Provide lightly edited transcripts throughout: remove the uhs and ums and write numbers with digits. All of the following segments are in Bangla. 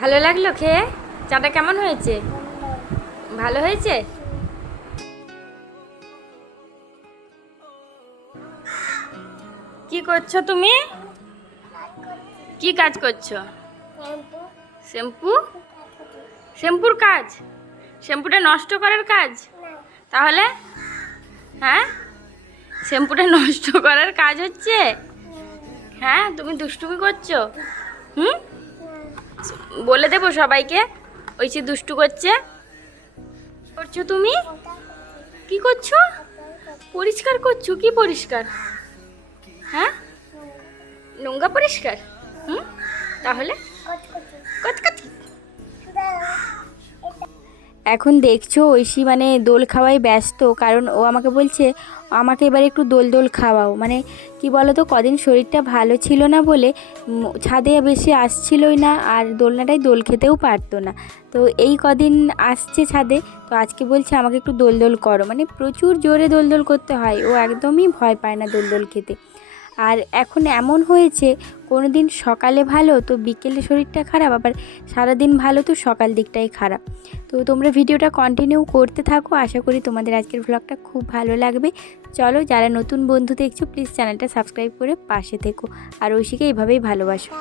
ভালো লাগলো খেয়ে? চাটা কেমন হয়েছে? ভালো হয়েছে? কি করছো তুমি? কি কাজ করছো? শ্যাম্পু? শ্যাম্পুর কাজ? শ্যাম্পুটা নষ্ট করার কাজ? তাহলে? হ্যাঁ, শ্যাম্পুটা নষ্ট করার কাজ হচ্ছে? হ্যাঁ, তুমি দুষ্টুমি করছো? হুম, বলে দেবো সবাইকে ঐশী দুষ্টু করছে। করছো তুমি? কি করছো? পরিষ্কার করছো? কি পরিষ্কার? হ্যাঁ, নোংরা পরিষ্কার। হুম, তাহলে কচকচি। এখন দেখছো ঐশী মানে দোল খাওয়াই ব্যস্ত, কারণ ও আমাকে বলছে আমাকে এবার একটু দোল দোল খাওয়াও। মানে কি বলো তো, কদিন শরীরটা ভালো ছিল না বলে ছাদে বেশি আসছিলই না, আর দোলনাটায় দোল খেতেও পারতো না। তো এই কদিন আসছে ছাদে, তো আজকে বলছে আমাকে একটু দোল দোল করো। মানে প্রচুর জোরে দোল দোল করতে হয়, ও একদমই ভয় পায় না দোল দোল খেতে। আর এখন এমন হয়েছে, কোনো দিন সকালে ভালো তো বিকেলে শরীরটা খারাপ, আবার সারাদিন ভালো তো সকাল দিকটাই খারাপ। তো তোমরা ভিডিওটা কন্টিনিউ করতে থাকো, আশা করি তোমাদের আজকের ব্লগটা খুব ভালো লাগবে। চলো, যারা নতুন বন্ধু দেখছো প্লিজ চ্যানেলটা সাবস্ক্রাইব করে পাশে থেকো, আর ঐশীকে এইভাবেই ভালোবাসো।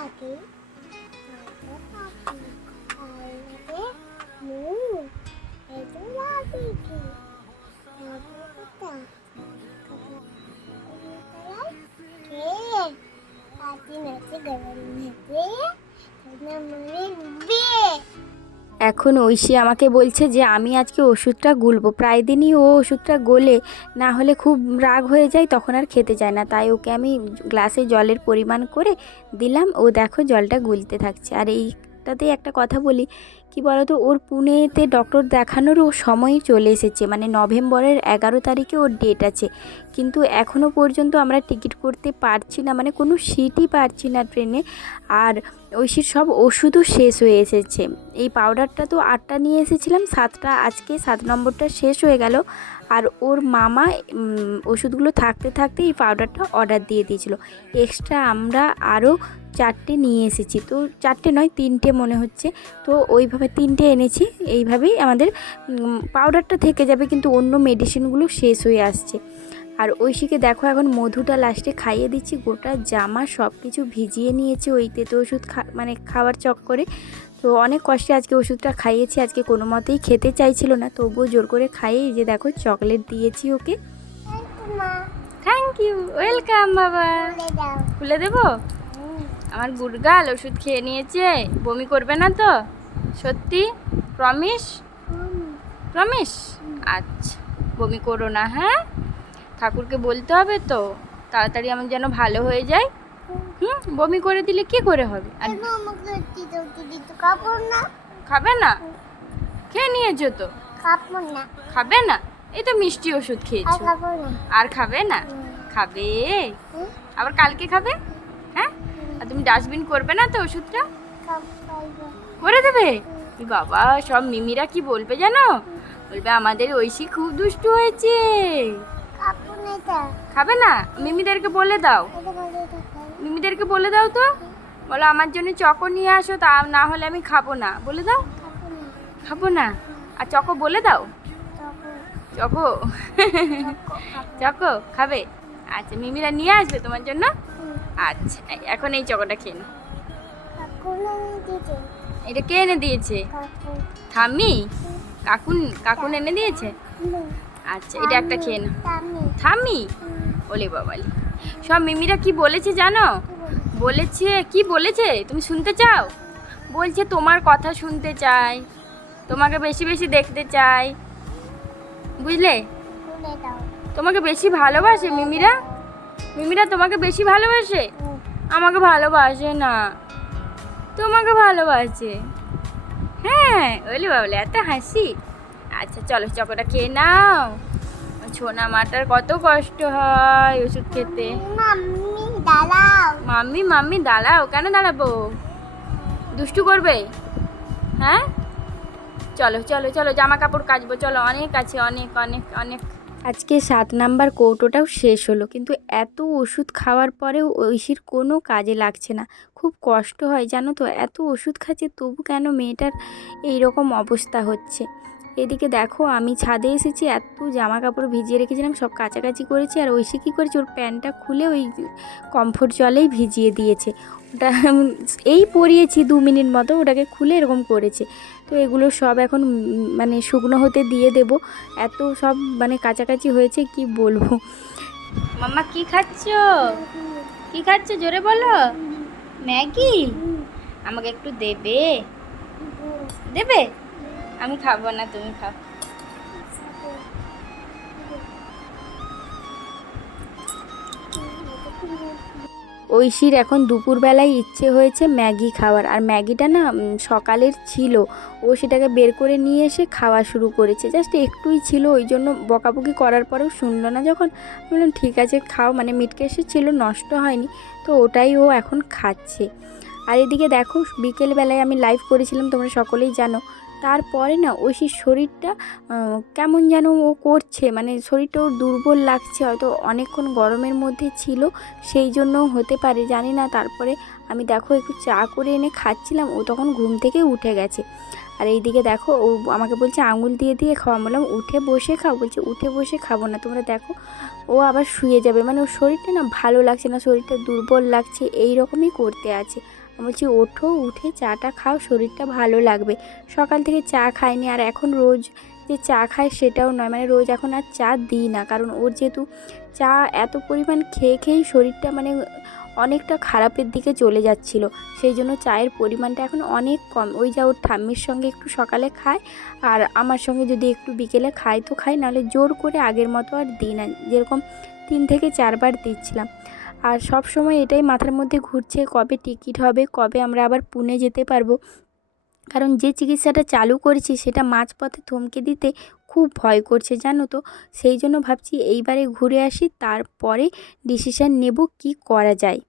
এখন ঐশী আমাকে বলছে যে আমি আজকে ওষুধটা গুলবো। প্রায় দিনই ও ওষুধটা গোলে, না হলে খুব রাগ হয়ে যায়, তখন আর খেতে চায় না। তাই ওকে আমি গ্লাসে জলের পরিমাণ করে দিলাম, ও দেখো জলটা গুলতে থাকছে। আর এইটাতে একটা কথা বলি, কি বলতো, ওর পুনেতে ডক্টর দেখানোরও সময় চলে এসেছে। মানে নভেম্বরের 11 তারিখে ওর ডেট আছে, কিন্তু এখনও পর্যন্ত আমরা টিকিট করতে পারছি না, মানে কোনো সিটই পারছি না ট্রেনে। আর ঐশীর সব ওষুধও শেষ হয়ে এসেছে। এই পাউডারটা তো 8টা নিয়ে এসেছিলাম, 7টা আজকে 7 নম্বরটা শেষ হয়ে গেল। আর ওর মামা ওষুধগুলো থাকতে থাকতে এই পাউডারটা অর্ডার দিয়ে দিয়েছিল। এক্সট্রা আমরা আরও 4টে নিয়ে এসেছি, তো 4টে নয় 3টে মনে হচ্ছে। তো ওইভাবে 3টে এনেছি, এইভাবেই আমাদের পাউডারটা থেকে যাবে, কিন্তু অন্য মেডিসিনগুলো শেষ হয়ে আসছে। আর ঐশীকে দেখো এখন মধুটা লাস্টে খাইয়ে দিচ্ছি, গোটা জামা সব কিছু ভিজিয়ে নিয়েছি ওই তেতো ওষুধ মানে খাওয়ার চক্করে। তো অনেক কষ্টে আজকে ওষুধটা খাইয়েছি, আজকে কোনো মতেই খেতে চাইছিল না, তবুও জোর করে খাইয়ে এই যে দেখো চকলেট দিয়েছি ওকে। থ্যাংক ইউ, ওয়েলকাম বাবা। খুলে দেবো? আমার গুড়গাল ওষুধ খেয়ে নিয়েছে, বমি করবে না তো? সত্যি? প্রমিস? প্রমিস? আচ্ছা, বমি করো না। হ্যাঁ, ঠাকুরকে বলতে হবে তো তাড়াতাড়ি আমি যেন ভালো হয়ে যাই। বমি করে দিলে কি করে হবে? আর খাবে না? খেয়ে নিয়েছো তো? খাবে না? এই তো মিষ্টি ওষুধ খেয়েছো, আর খাবে না? খাবে, আবার কালকে খাবে। হ্যাঁ, আর তুমি ডাস্টবিন করবে না তো ওষুধটা? করে দেবে? বাবা, সব মিমিরা কি বলবে জানো? বলবে আমাদের ঐশী খুব দুষ্টু হয়েছে। খাবে না? মিমিদেরকে বলে দাও, মিমিদেরকে বলে দাও তো, বলো আমার জন্য চকো নিয়ে আসো, তা না হলে আমি খাবো না। বলে দাও খাবো না। আর চকো বলে দাও, চকো চকো খাবে। আচ্ছা, মিমিরা নিয়ে আসবে তোমার জন্য। আচ্ছা, এখন এই চকোটা খেয়ে নাও। এটা কে এনে দিয়েছে? ঠাম্মি? কাকুন এনে দিয়েছে? আচ্ছা, এটা একটা খেয়ে নাও। ঠাম্মি? ওলে বাবালি, সব মিমিরা কি বলেছে জানো? বলেছে কি বলেছে, তুমি শুনতে চাও? বলছে তোমার কথা শুনতে চাই, তোমাকে বেশি বেশি দেখতে চাই, বুঝলে? তোমাকে বেশি ভালোবাসে মিমিরা, মিমিরা তোমাকে বেশি ভালোবাসে। আমাকে ভালোবাসে না, তোমাকে ভালোবাসে। হ্যাঁ, ওলে বাবলে এত হাসি। আচ্ছা চলো, চকোটা খেয়ে নাও। ছোনা মাটার কত কষ্ট হয় ওষুধ খেতে। মাম্মি দাঁড়াও। কেন দাঁড়াবো? দুষ্টু করবে? হ্যাঁ, চলো চলো চলো, জামা কাপড় কাচবো, চলো, অনেক আছে, অনেক অনেক অনেক। আজকে 7 নাম্বার কৌটোটাও শেষ হলো, কিন্তু এত ওষুধ খাওয়ার পরেও ঐশীর কোনো কাজে লাগছে না। খুব কষ্ট হয় জানো তো, এত ওষুধ খাচ্ছে তবু কেন মেয়েটার এই রকম অবস্থা হচ্ছে। এদিকে দেখো আমি ছাদে এসেছি, এত জামা কাপড় ভিজিয়ে রেখেছিলাম সব কাচাকাচি করেছি, আর ঐশী কী করেছে, ওর প্যান্টটা খুলে ওই কমফোর্ট জলেই ভিজিয়ে দিয়েছে। ওটা এই পরিয়েছি 2 মিনিট মতো, ওটাকে খুলে এরকম করেছে। তো এগুলো সব এখন মানে শুকনো হতে দিয়ে দেব। এত সব মানে কাছাকাছি হয়েছে কি বলবো। মাম্মা কি খাচ্ছ, কি খাচ্ছ জোরে বলো। ম্যাগি, আমাকে একটু দেবে, দেবে? আমি খাবো না, তুমি খাও। ঐশীর এখন দুপুরবেলায় ইচ্ছে হয়েছে ম্যাগি খাওয়ার, আর ম্যাগিটা না সকালের ছিল, ও সেটাকে বের করে নিয়ে এসে খাওয়া শুরু করেছে। জাস্ট একটুই ছিল, ওই জন্য বকাবকি করার পরেও শুনলো না যখন, বললাম ঠিক আছে খাও, মানে মিটকেসে ছিল, নষ্ট হয়নি, তো ওটাই ও এখন খাচ্ছে। আর এদিকে দেখো বিকেলবেলায় আমি লাইভ করেছিলাম, তোমরা সকলেই জানো। তারপরে না ঐশীর শরীরটা কেমন যেন ও করছে, মানে শরীরটা ওর দুর্বল লাগছে, হয়তো অনেকক্ষণ গরমের মধ্যে ছিল সেই জন্য হতে পারে, জানি না। তারপরে আমি দেখো একটু চা করে এনে খাচ্ছিলাম, ও তখন ঘুম থেকে উঠে গেছে। আর এইদিকে দেখো ও আমাকে বলছে আঙুল দিয়ে দিয়ে খাওয়া, বললাম উঠে বসে খাও, বলছে উঠে বসে খাবো না। তোমরা দেখো ও আবার শুয়ে যাবে, মানে ওর শরীরটা না ভালো লাগছে না, শরীরটা দুর্বল লাগছে, এই রকমই করতে আছে। আমি বলছি ওঠো, উঠে চাটা খাও, শরীরটা ভালো লাগবে। সকাল থেকে চা খায়নি, আর এখন রোজ যে চা খায় সেটাও নয়, মানে রোজ এখন আর চা দিই না, কারণ ওর যেহেতু চা এত পরিমাণ খেয়ে খেয়েই শরীরটা মানে অনেকটা খারাপের দিকে চলে যাচ্ছিল, সেই জন্য চায়ের পরিমাণটা এখন অনেক কম। ওই যা ওর ঠাম্মির সঙ্গে একটু সকালে খায়, আর আমার সঙ্গে যদি একটু বিকেলে খায় তো খাই, নাহলে জোর করে আগের মতো আর দিই না, যেরকম 3 থেকে 4 বার দিচ্ছিলাম। আর সব সময় এটাই মাথার মধ্যে ঘুরছে, কবে টিকিট হবে, কবে আমরা আবার পুনে যেতে পারবো। কারণ যে চিকিৎসাটা চালু করেছি সেটা মাঝপথে থমকে দিতে খুব ভয় করছে জানো তো। সেই জন্য ভাবছি এইবারে ঘুরে আসি, তারপরে ডিসিশান নেব কি করা যায়।